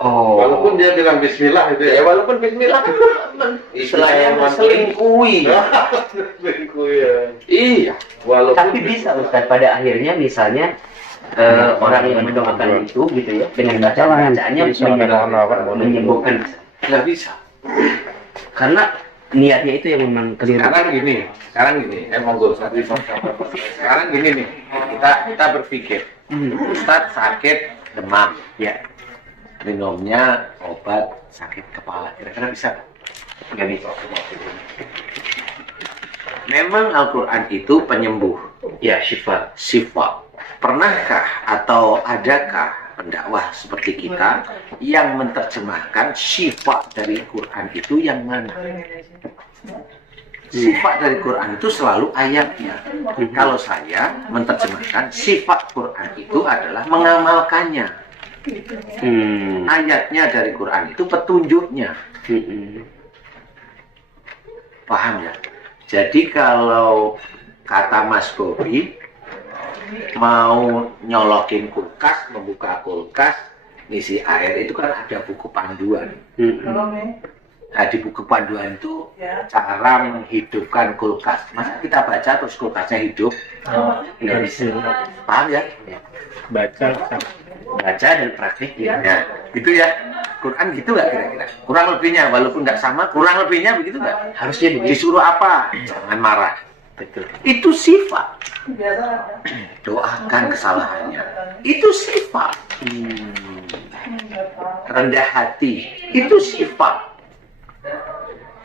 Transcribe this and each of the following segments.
Oh. Walaupun dia bilang bismillah itu Ya walaupun bismillah kan istilahnya selingkuhi. Selingkuh ya. Iya. Walaupun Tapi bisa Ustaz pada akhirnya misalnya orang yang mendoakan itu gitu ya dengan bacaannya menyembuhkan nggak bisa. karena niatnya itu yang memang keliru. Sekarang gini, monggo. Sekarang gini nih, kita berpikir, Ustadz sakit demam, Ya, minumnya obat sakit kepala, kira-kira bisa nggak? nggak bisa. Memang Al-Quran itu penyembuh, Ya, syifa. syifa. Pernahkah atau adakah pendakwah seperti kita yang menerjemahkan syifa dari Quran itu yang mana? Sifat dari Quran itu selalu ayatnya. Kalau saya menerjemahkan sifat Quran itu adalah mengamalkannya. Ayatnya dari Quran itu petunjuknya. Paham ya? Jadi kalau kata Mas Bobi mau nyolokin kulkas, membuka kulkas, ngisi air itu kan ada buku panduan. Nah, di buku panduan itu cara menghidupkan kulkas. Masa kita baca terus kulkasnya hidup? Nggak bisa. Paham ya? Baca dan praktik ya. Ya, gitu ya. Quran gitu nggak kira-kira? Kurang lebihnya, walaupun nggak sama, kurang lebihnya begitu nggak? Harusnya begitu. Disuruh apa? Jangan marah. Betul. Itu sifat. Doakan kesalahannya. Itu sifat. Rendah hati. Itu sifat.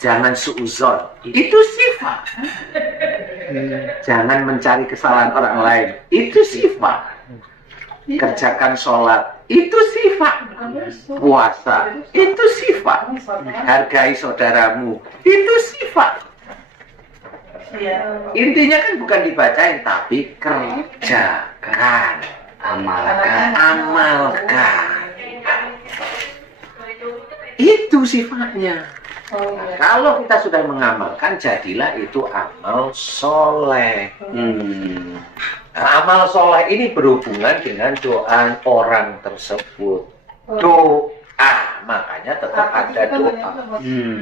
Jangan suuzon. Itu sifat. Jangan mencari kesalahan orang lain. Itu sifat. Kerjakan sholat. Itu sifat. Puasa. Itu sifat. Hargai saudaramu. Itu sifat. Intinya kan bukan dibacain, tapi kerjakan, amalkan. Itu sifatnya. Kalau kita sudah mengamalkan, jadilah itu amal soleh. Amal soleh ini berhubungan dengan doa orang tersebut. Doa, makanya tetap ada doa.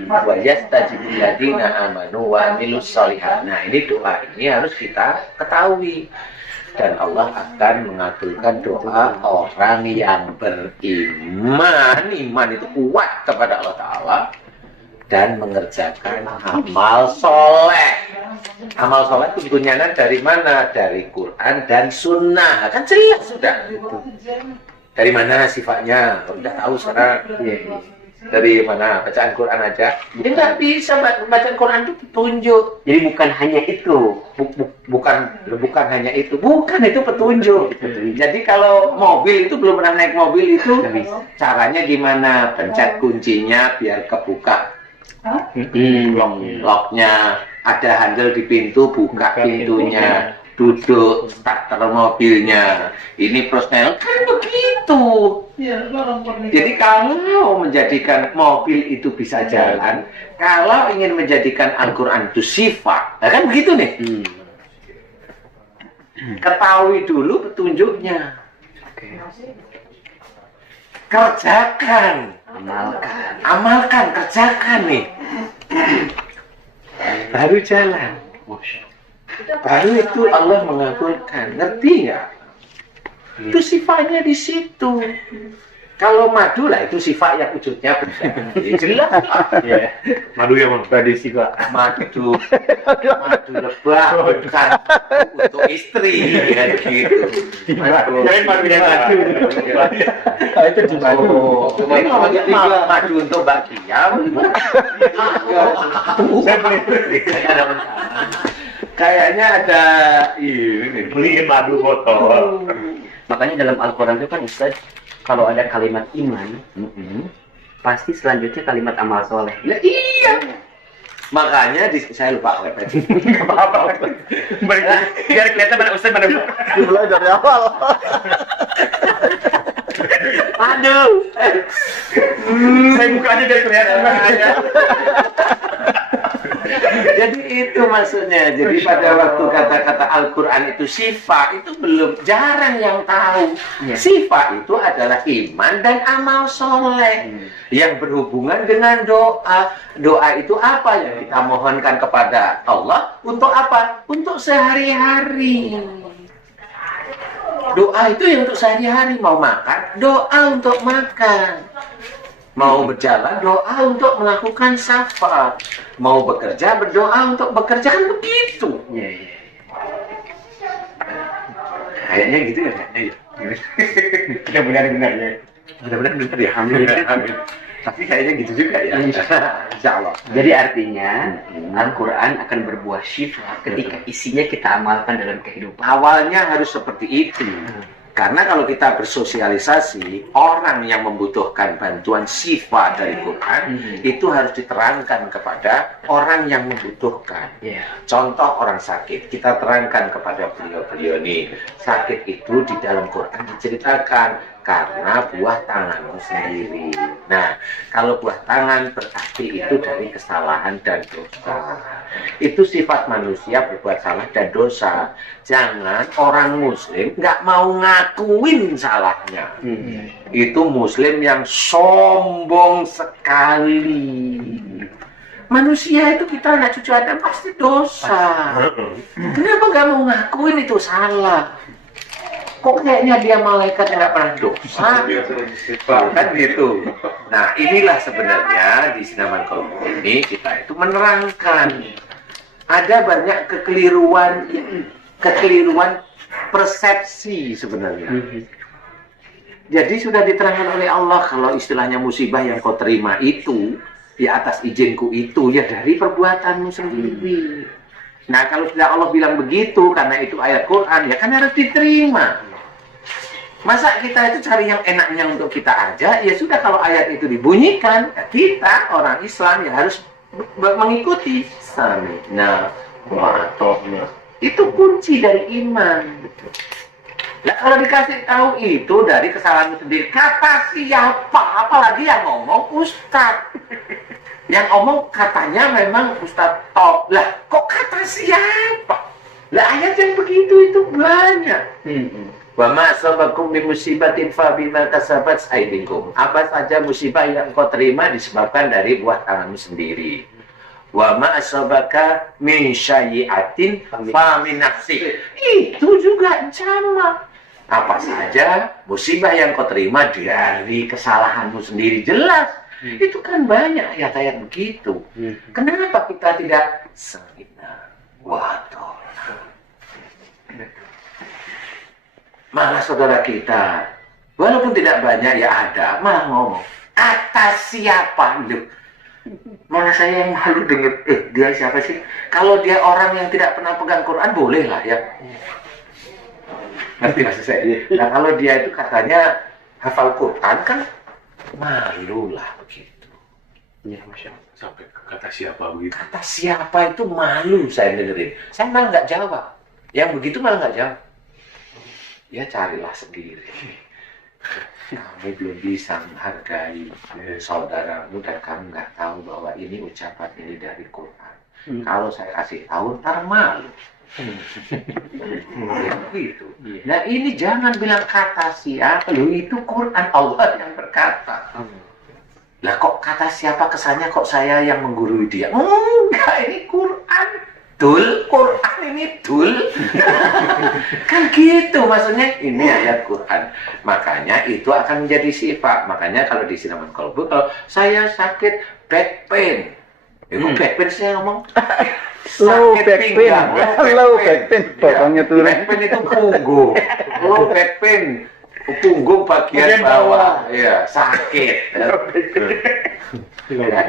Wa yastajibul ladzina amanu wa amilus sholihat. Nah, ini doa ini harus kita ketahui. Dan Allah akan mengabulkan doa orang yang beriman. Iman itu kuat kepada Allah Ta'ala dan mengerjakan amal soleh. Amal soleh itu tunyanan dari mana? Dari Quran dan Sunnah. Kan jelas sudah. Dari mana sifatnya? Udah tahu sekarang. Dari mana? Bacaan Quran aja. Ini nggak bisa bacaan Quran itu petunjuk. Jadi bukan hanya itu. Bukan hanya itu. Bukan itu petunjuk. Jadi kalau mobil itu belum pernah naik mobil itu, caranya gimana? Pencet kuncinya biar kebuka. Locknya, ada handle di pintu, buka pintunya. Duduk, starter mobilnya. Ini prosesnya kan begitu. Jadi kalau menjadikan mobil itu bisa jalan, kalau ingin menjadikan Al-Quran itu sifat, nah kan begitu nih. Ketahui dulu petunjuknya. Kerjakan, amalkan, kerjakan nih. Baru jalan. Baru itu Allah mengabulkan. Ngerti nggak? Itu sifatnya di situ. Kalau madu lah itu sifat yang wujudnya benda. Jelas. Ya. Madu yang mana? Madu sifat. Madu lebah bukan untuk istri kan gitu. Madu yang madu. Itu di madu. Madu untuk Mbak Diam. Kayaknya ada ini Beliin madu botol. Makanya dalam Al-Quran itu kan Ustaz, kalau ada kalimat iman, pasti selanjutnya kalimat amal soleh. Ya iya. Makanya saya lupa tadi. Apa-apa. Biar kelihatan mana Ustaz mana. Dimulai dari awal. Aduh. Saya buka aja biar kelihatan. Jadi itu maksudnya. Jadi pada waktu kata-kata Al-Quran itu syifa, itu belum jarang yang tahu. Syifa itu adalah iman dan amal soleh yang berhubungan dengan doa. Doa itu apa yang kita mohonkan kepada Allah? Untuk apa? Untuk sehari-hari. Doa itu yang untuk sehari-hari. Mau makan, doa untuk makan. Mau berjalan, doa untuk melakukan syafaat. Mau bekerja, berdoa untuk bekerja, kan begitu. Kayaknya gitu ya, Mudah-mudahan benar ya. Mudah-mudahan benar ya. Amin. Tapi kayaknya gitu juga ya. Insya Allah. Jadi artinya Al-Quran akan berbuah syifa ketika isinya kita amalkan dalam kehidupan. Awalnya harus seperti itu. Karena kalau kita bersosialisasi, orang yang membutuhkan bantuan syifa dari Quran, itu harus diterangkan kepada orang yang membutuhkan. Contoh orang sakit, kita terangkan kepada beliau-beliau ini. Sakit itu di dalam Quran diceritakan karena buah tanganmu sendiri. Nah, kalau buah tangan berarti itu dari kesalahan dan dosa. Itu sifat manusia berbuat salah dan dosa. Jangan orang muslim nggak mau ngakuin salahnya. Itu muslim yang sombong sekali. Manusia itu kita anak cucu Adam pasti dosa. Kenapa nggak mau ngakuin itu salah? Kok kayaknya dia malaikat yang nggak pernah dosa? Kan gitu. Nah, inilah sebenarnya di Sinaman Kolbu ini kita itu menerangkan ada banyak kekeliruan persepsi sebenarnya. Jadi sudah diterangkan oleh Allah kalau istilahnya musibah yang kau terima itu di atas izinku itu ya dari perbuatanmu sendiri. Nah, kalau sudah Allah bilang begitu karena itu ayat Quran ya kan harus diterima. Masa kita itu cari yang enaknya untuk kita aja? Ya sudah, kalau ayat itu dibunyikan, ya kita orang Islam ya harus mengikuti. Sami'na wa ata'na. Itu kunci dari iman. Nah, kalau dikasih tahu itu dari kesalahan sendiri, kata siapa? Apalagi yang ngomong Ustadz. Yang ngomong katanya memang Ustadz top. Lah, kok kata siapa? Lah, ayat yang begitu itu banyak. Wa ma asabakum min musibatin fa bima kasabat aydikum. Apa saja musibah yang kau terima disebabkan dari buah tanganmu sendiri. Wa ma asabaka min syai'atin fa min nafsik. Itu juga sama. Apa saja musibah yang kau terima dari kesalahanmu sendiri, jelas. Itu kan banyak ayat-ayat begitu. Kenapa kita tidak sami'na wa ata'na? Malah saudara kita, walaupun tidak banyak ya ada, malah ngomong, atas siapa? Loh, malah saya yang malu denger, dia siapa sih? Kalau dia orang yang tidak pernah pegang Quran, boleh lah ya. Ngerti maksud saya? Nah, kalau dia itu katanya hafal Quran kan, malu lah begitu. Ya, Masya Allah. Sampai kata siapa begitu? Kata siapa itu malu saya dengerin. Saya malah nggak jawab. Yang begitu malah nggak jawab. Ya carilah sendiri. Kamu belum bisa menghargai saudaramu dan kamu nggak tahu bahwa ini ucapan ini dari Quran. Kalau saya kasih tahu, ntar malu. Gitu. Nah, ini jangan bilang kata siapa. Loh, itu Quran, Allah yang berkata. Lah kok kata siapa, kesannya kok saya yang menggurui dia? Enggak, ini Quran. Dul, Quran ini dul. Kan gitu maksudnya, ini ayat Quran. Makanya itu akan menjadi sifat. Makanya kalau di Sinaman Kolbu, kalau saya sakit back pain, itu back pain saya ngomong low back pain, low back pain, pokoknya tuh back pain itu punggung, low back pain punggung bagian bawah, ya sakit. Ya,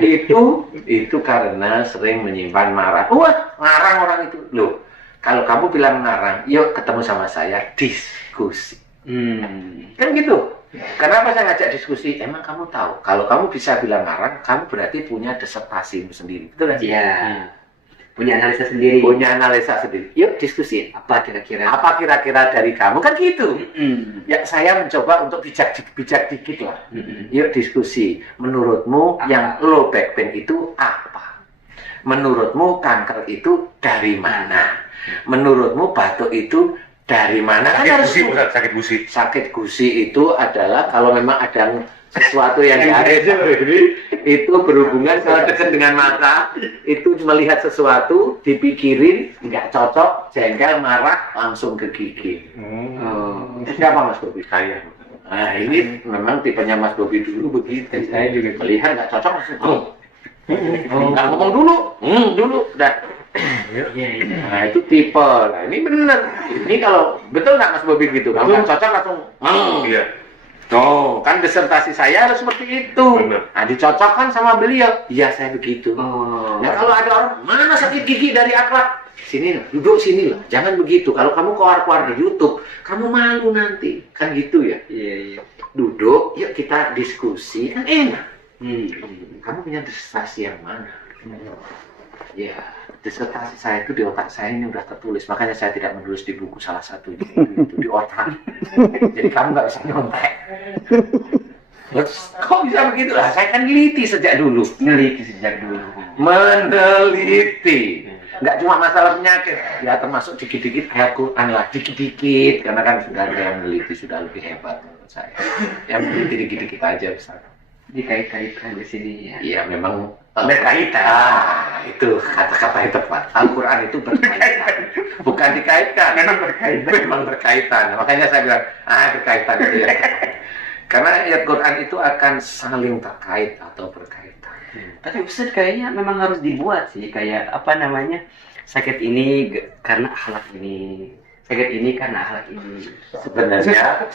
itu karena sering menyimpan marah. Wah, ngarang orang itu. Loh, kalau kamu bilang ngarang, yuk ketemu sama saya, diskusi. Kan gitu. Kenapa saya ngajak diskusi? Emang kamu tahu, kalau kamu bisa bilang ngarang, kamu berarti punya disertasimu sendiri. Betul kan? Iya. Punya analisa sendiri. Punya analisa sendiri. Yuk diskusi. Apa kira-kira? Apa kira-kira dari kamu? Kan gitu. Ya, saya mencoba untuk bijak dikit lah. Yuk diskusi. Menurutmu yang low back pain itu apa? Menurutmu kanker itu dari mana? Menurutmu batuk itu dari mana? Kan Sakit harus gusi, Ustaz, sakit gusi. sakit gusi itu adalah kalau memang ada sesuatu yang garis itu berhubungan kalau dekat dengan mata, itu melihat sesuatu dipikirin nggak cocok, jengkel, marah, langsung ke gigi. Siapa Mas Bobi? Saya. Nah ini memang tipenya Mas Bobi dulu begitu. Saya juga Melihat nggak cocok langsung nggak ngomong dulu, dulu dah. Nah itu tipe. Nah ini bener. Ini kalau betul nggak Mas Bobi gitu? Kalau nggak cocok langsung Iya. Tuh, kan disertasi saya harus seperti itu. Bener. Nah, dicocokkan sama beliau. Iya, saya begitu. Oh. Nah, kalau ada orang, mana sakit gigi dari akhlak? Sini lah, duduk sini lah. Jangan begitu. Kalau kamu keluar-keluar di YouTube, kamu malu nanti. Kan gitu ya? Iya. Duduk, yuk kita diskusi. Kan enak. Kamu punya disertasi yang mana? Ya, disertasi saya itu di otak saya ini udah tertulis. Makanya saya tidak menulis di buku salah satu itu di otak. Jadi kamu nggak bisa nyontek. Terus, kok bisa begitu? Lah, saya kan neliti sejak dulu. Meneliti. Nggak cuma masalah penyakit. Ya termasuk dikit-dikit ayat Quran lah. Dikit-dikit. Karena kan sudah ada yang meneliti, sudah lebih hebat menurut saya. Yang meneliti dikit-dikit aja bisa. Dikait-kaitkan di sini ya. Iya, memang berkaitan. Itu kata-kata yang tepat. Al-Quran itu berkaitan. Bukan dikaitkan. Memang berkaitan. Makanya saya bilang, berkaitan itu ya. Karena ayat Quran itu akan saling terkait atau berkaitan. Tapi Ustaz kayaknya memang harus dibuat sih, kayak apa namanya, sakit ini karena akhlak ini, sakit ini karena akhlak ini. Sebenarnya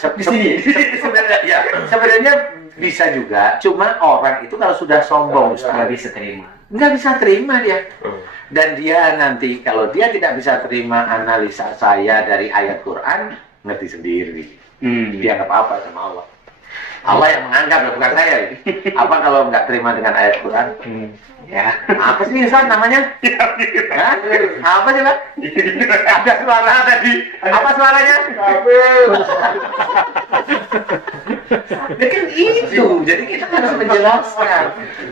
sebenarnya bisa juga, cuma orang itu kalau sudah sombong Nggak bisa terima. nggak bisa terima dia. Dan dia nanti kalau dia tidak bisa terima analisa saya dari ayat Quran, ngerti sendiri. Dia nggak apa-apa sama Allah. Allah yang menganggap, bukan saya. Apa kalau nggak terima dengan ayat Quran? Ya, apa sih Ustaz namanya? Hah? Apa sih Pak? Ada suara tadi. Apa suaranya? Ya kan itu, jadi kita harus menjelaskan.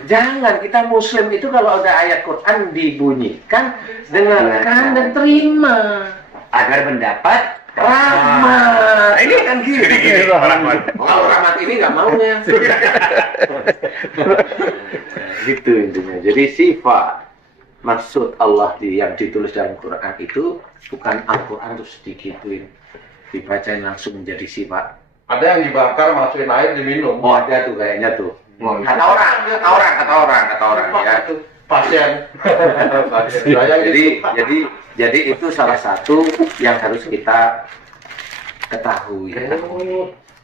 Jangan kita Muslim itu kalau ada ayat Quran dibunyikan, dengarkan dan terima Agar mendapat rahmat. Ini kan gitu. Gini, rahmat. Kalau rahmat ini nggak maunya. Gitu intinya. Jadi sifat maksud Allah yang ditulis dalam Quran itu bukan Al-Quran terus digituin, dibacain langsung menjadi sifat. Ada yang dibakar, masukin air, diminum. Oh ada tuh kayaknya tuh. Kata orang ya. Pasien. Jadi itu salah satu yang harus kita ketahui,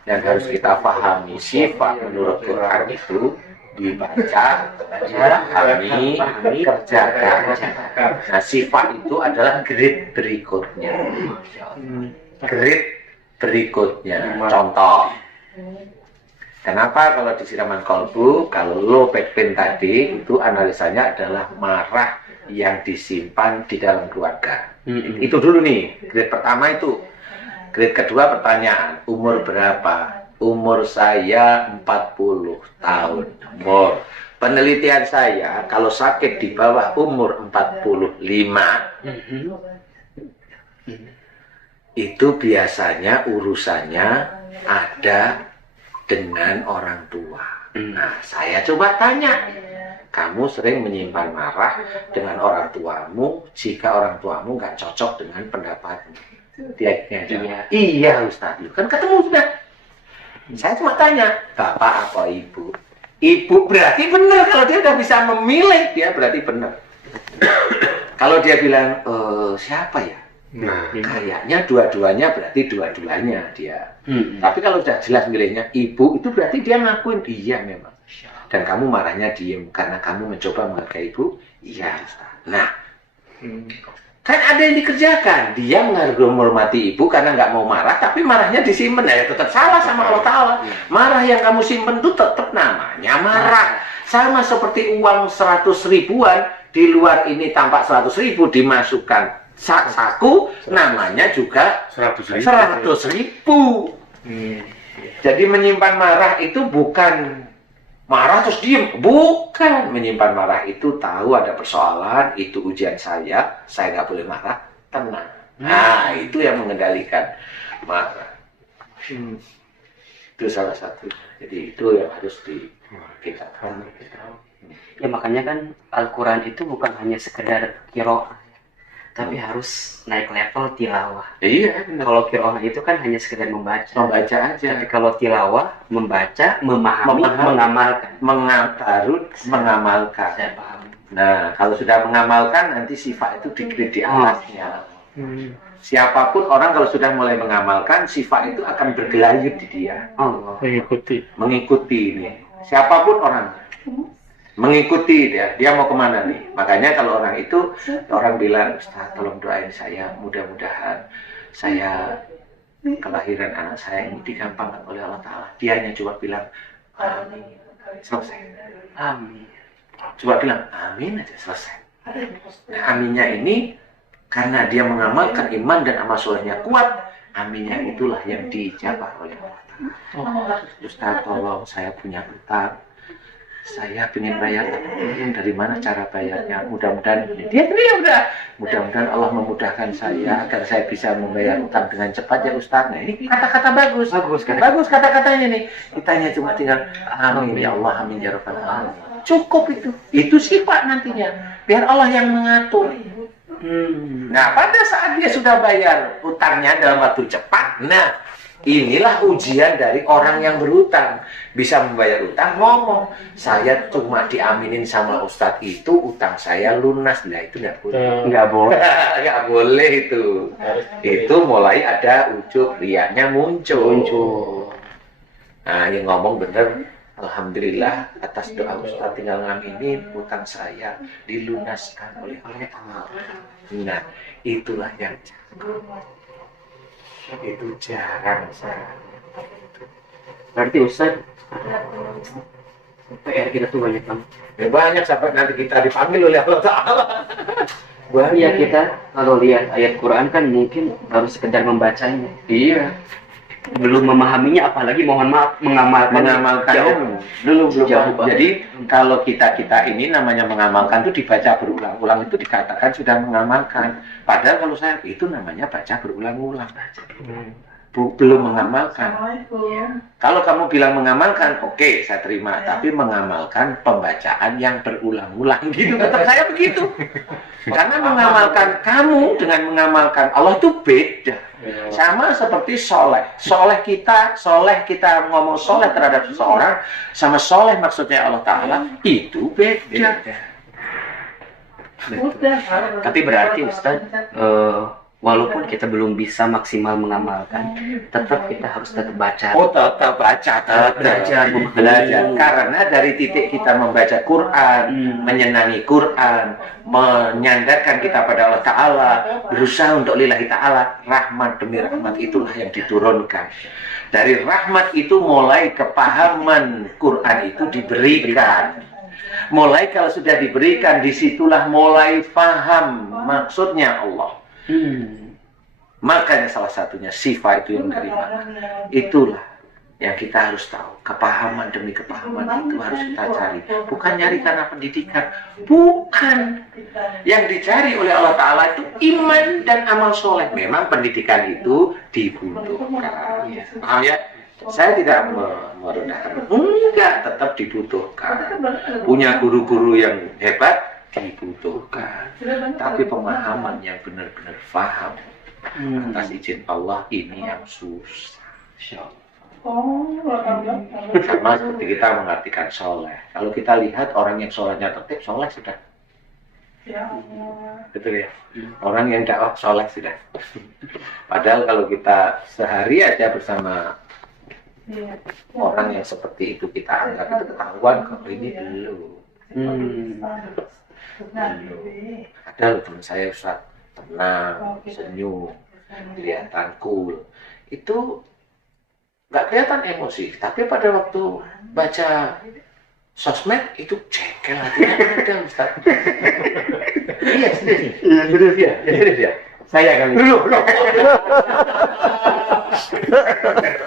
yang harus kita pahami. Sifat menurut Quran itu dibaca, dipahami, kerjakan. Nah, sifat itu adalah grade berikutnya. Grade berikutnya. Contoh. Kenapa kalau di siraman kolbu, kalau low back pain tadi itu analisanya adalah marah yang disimpan di dalam keluarga. Itu dulu nih, grade pertama itu. Grade kedua pertanyaan, umur berapa? Umur saya 40 tahun. Umur. Penelitian saya, kalau sakit di bawah umur 45, itu biasanya urusannya ada dengan orang tua. Nah, saya coba tanya, kamu sering menyimpan marah dengan orang tuamu jika orang tuamu nggak cocok dengan pendapatmu? Dia jawab, iya Ustaz. Kan ketemu sudah. Saya cuma tanya, bapak apa ibu? Ibu berarti benar. Kalau dia udah bisa memilih, dia berarti benar. Kalau dia bilang, siapa ya? Nah, kayaknya dua-duanya berarti dua-duanya dia. Tapi kalau sudah jelas milihnya ibu, itu berarti dia ngakuin, iya memang. Dan kamu marahnya diem karena kamu mencoba menghargai ibu. Iya. Nah, kan ada yang dikerjakan. Dia menghormati ibu karena nggak mau marah, tapi marahnya disimpan. Ya tetap salah sama Allah Ta'ala. Marah yang kamu simpen itu tetap namanya marah. Sama seperti uang 100 ribuan, di luar ini tampak 100 ribu dimasukkan saku, namanya juga 100 ribu. Jadi menyimpan marah itu bukan marah terus diem. Bukan, menyimpan marah itu tahu ada persoalan, itu ujian saya nggak boleh marah, tenang. Nah, itu yang mengendalikan marah. Itu salah satu. Jadi itu yang harus kita tahu. Ya makanya kan Al-Quran itu bukan hanya sekedar qiraah, tapi harus naik level tilawah. Iya, benar. Kalau qiraah itu kan hanya sekedar membaca. Membaca aja. Tapi kalau tilawah, membaca, memahami, mengamalkan. Mengamalkan. Saya paham. Nah, kalau sudah mengamalkan, nanti sifat itu di atasnya. Siapapun orang kalau sudah mulai mengamalkan, sifat itu akan bergelayut di dia. Allah. Mengikuti ini. Siapapun orang mengikuti dia mau kemana nih. Makanya kalau orang itu, orang bilang, Ustaz tolong doain saya, mudah-mudahan saya kelahiran anak saya ini digampangkan oleh Allah Ta'ala. Dia hanya cuma bilang amin, selesai. Amin. Coba bilang amin aja, selesai. Nah, aminnya ini karena dia mengamalkan iman dan amal solehnya kuat, aminnya itulah yang dijabah oleh Allah Ta'ala. Ustaz tolong, saya punya utang, saya ingin bayar, dari mana cara bayarnya? Mudah-mudahan dia udah. Mudah-mudahan Allah memudahkan saya agar saya bisa membayar utang dengan cepat ya Ustaz. Nah, ini kata-kata bagus. Bagus kata-katanya nih. Kita hanya cuma tinggal amin ya Allah, amin ya Rabbal alamin. Cukup itu. Itu sifat nantinya. Biar Allah yang mengatur. Nah, pada saat dia sudah bayar utangnya dalam waktu cepat, nah inilah ujian dari orang yang berutang. Bisa membayar utang, ngomong, saya cuma diaminin sama Ustadz itu, utang saya lunas. Nah, itu nggak boleh. Nggak boleh. Nggak boleh itu. Itu mulai ada ujub riaknya muncul. Nah, yang ngomong bener, alhamdulillah atas doa Ustadz tinggal ngaminin utang saya dilunaskan oleh Allah. Nah, itulah yang itu jarang saya. Berarti Ustaz, PR kita tuh banyak banget. Ya, banyak sampai nanti kita dipanggil oleh Allah Ta'ala. Ya kita kalau lihat ayat Quran kan mungkin baru sekedar membacanya. Iya. Belum memahaminya, apalagi mohon maaf mengamalkannya belum. Jauh banget. Jadi kalau kita ini namanya mengamalkan itu dibaca berulang-ulang, itu dikatakan sudah mengamalkan. Padahal kalau saya itu namanya baca berulang-ulang. Belum mengamalkan. Kalau kamu bilang mengamalkan, oke, saya terima. Tapi mengamalkan pembacaan yang berulang-ulang gitu. Tetap saya begitu. Karena mengamalkan kamu dengan mengamalkan Allah itu beda. Sama seperti soleh. Soleh kita ngomong soleh terhadap seseorang, sama soleh maksudnya Allah Ta'ala, itu beda. Tapi berarti Ustaz, walaupun kita belum bisa maksimal mengamalkan, tetap kita harus tetap baca. Oh, tetap baca, tetap belajar. Karena dari titik kita membaca Quran, menyenangi Quran, menyandarkan kita pada Allah Ta'ala, berusaha untuk lillahi ta'ala, rahmat demi rahmat itulah yang diturunkan. Dari rahmat itu mulai kepahaman Quran itu diberikan. Mulai kalau sudah diberikan, disitulah mulai paham maksudnya Allah. Makanya salah satunya sifat itu yang dari mana? Itulah yang kita harus tahu. Kepahaman demi kepahaman itu harus kita cari. Bukan nyari karena pendidikan. Bukan. Yang dicari oleh Allah Ta'ala itu iman dan amal soleh. Memang pendidikan itu dibutuhkan. Ya. Saya tidak merendahkan. Enggak, tetap dibutuhkan. Punya guru-guru yang hebat dibutuhkan, tapi pemahaman yang benar-benar paham atas izin Allah ini yang susah. Sama seperti kita mengartikan soleh. Kalau kita lihat orang yang solehnya tertib, soleh sudah. Betul ya? Orang yang dakwah soleh sudah. Padahal kalau kita sehari aja bersama orang yang seperti itu, kita anggap itu ketahuan kalau ini dulu. Ada teman saya Ustaz, tenang, senyum, kelihatan cool. Itu nggak kelihatan emosi, tapi pada waktu baca sosmed itu jengkel hatinya ada Ustaz. Iya serius ya. Saya kali.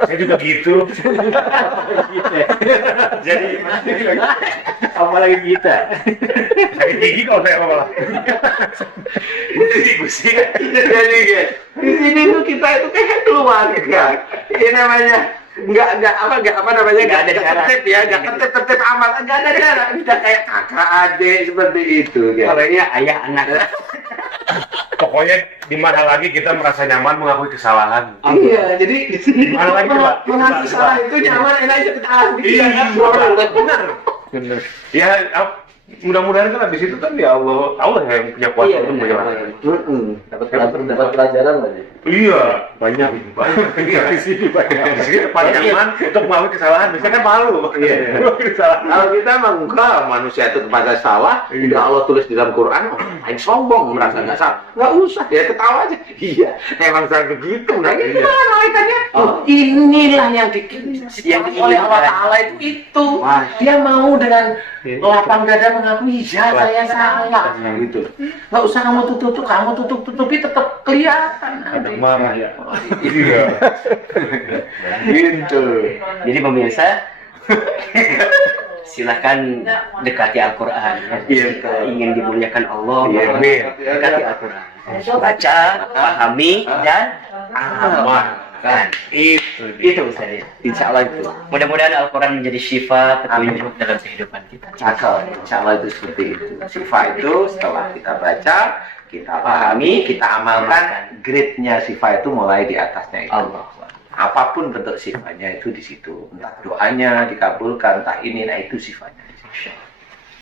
Saya juga gitu. Jadi apalagi kita. Sakit gigi kalau saya malah. Jadi gusi jadi guys di sini tuh kita itu kayak keluarga. Ini namanya nggak apa namanya nggak ada tertib ya, nggak tertib amal, nggak ada cara. Kita kayak kakak adik seperti itu guys. Apalagi ayah anak. Pokoknya di mana lagi kita merasa nyaman mengakui kesalahan. Iya, jadi di sini Mana lagi, Pak? mengaku salah itu nyaman, enak aja kita alami. Iya, benar. Bener. Ya, mudah-mudahan kan habis itu kan ya Allah yang punya kuasa Iya, untuk benar. menjelaskan. Dapat pelajaran lagi. Iya, banyak. Iya. Di sini banyak. Di sini paling nyaman untuk mengakui kesalahan. Biasanya kan malu. Iya. Mengakui kesalahan. Kalau kita emang enggak, manusia itu tempatnya salah, tidak Allah tulis di dalam Quran, yang sombong, merasa nggak salah. Nggak usah, ya ketawa aja. Iya, emang saya begitu. Nah, ini gimana malaikatnya? Inilah yang Yang oleh Allah diinginkan. Ta'ala itu. Dia mau dengan lapang dada mengakui, ya saya salah. Gitu. Nggak usah kamu tutupi tetap kelihatan. Ada marah ya. Iya. Gitu. Jadi pemirsa, silakan dekati Al-Quran. Iya. Jika ingin dimuliakan Allah, Iya, maka amin. dekati Al-Quran. Baca, pahami, dan amalkan. Itu Ustaz. Insya Allah itu. Mudah-mudahan Al-Quran menjadi syifa petunjuk dalam kehidupan kita. Cakep, insya Allah itu seperti itu. Sifat itu setelah kita baca, kita pahami, kita amalkan. Grade-nya sifat itu mulai di atasnya itu. Allah. Apapun bentuk sifatnya itu di situ. Entah doanya dikabulkan, entah ini, nah itu sifatnya.